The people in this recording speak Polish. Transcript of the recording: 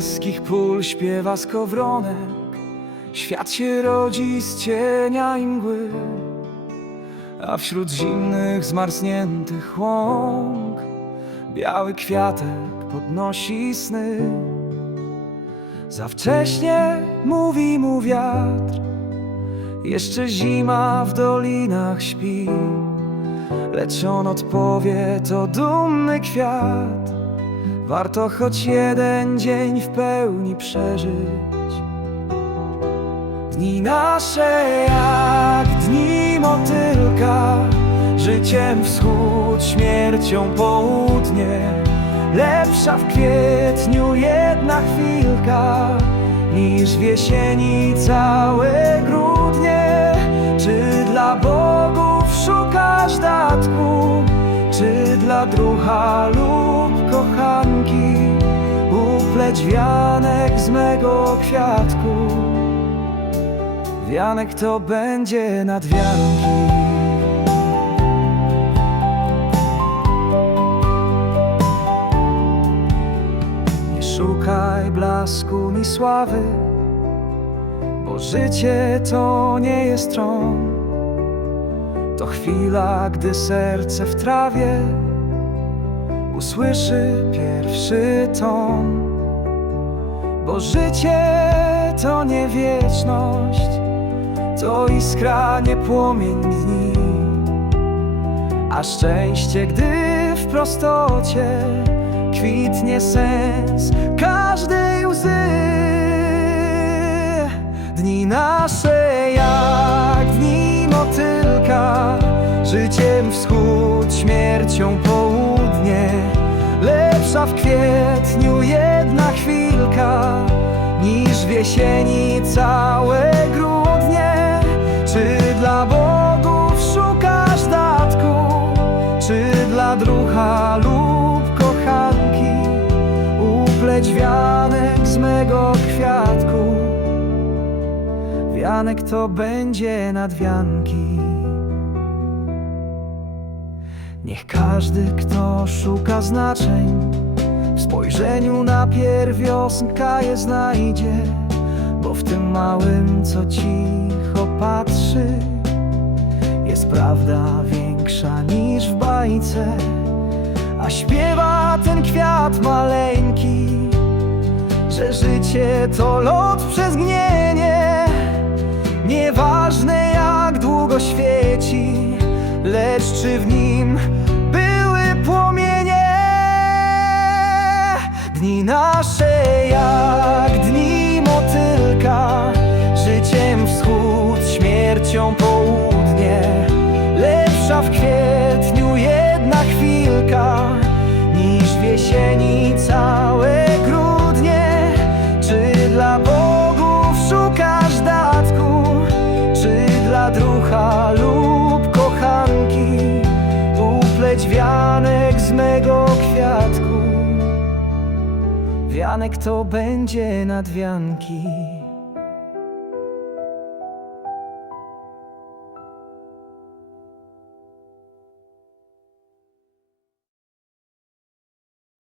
niebieskich pól śpiewa skowronek Świat się rodzi z cienia i mgły A wśród zimnych, zmarzniętych łąk Biały kwiatek podnosi sny. Za wcześnie mówi mu wiatr Jeszcze zima w dolinach śpi. Lecz on odpowie to dumny kwiat Warto choć jeden dzień w pełni przeżyć. Dni nasze jak dni motylka Życiem wschód, śmiercią południe. Lepsza w kwietniu jedna chwilka Niż w jesieni całe grudnie. Czy dla bogów szukasz datku Czy dla drucha lub Upleć wianek z mego kwiatku. Wianek to będzie nad wianki. Nie szukaj blasku ni sławy Bo życie to nie jest tron. To chwila, gdy serce w trawie Usłyszy pierwszy ton Bo życie to nie wieczność To iskra, nie płomień dni. A szczęście, gdy w prostocie Kwitnie sens każdej łzy. Dni nasze jak dni motylka Życiem wschód, śmiercią południe jesieni całe grudnie. Czy dla bogów szukasz datku? Czy dla drucha lub kochanki? Upleć wianek z mego kwiatku. Wianek to będzie nad wianki Niech każdy, kto szuka znaczeń W spojrzeniu na pierwiosnka je znajdzie Bo w tym małym, co cicho patrzy Jest prawda większa niż w bajce. A śpiewa ten kwiat maleńki Że życie to lot przez gnienie Nieważne jak długo świeci Lecz czy w nim były płomienie. Dni nasze południe. Lepsza w kwietniu jedna chwilka Niż w jesieni całe grudnie. Czy dla bogów szukasz datku? Czy dla drucha lub kochanki? Upleć wianek z mego kwiatku. Wianek to będzie nad wianki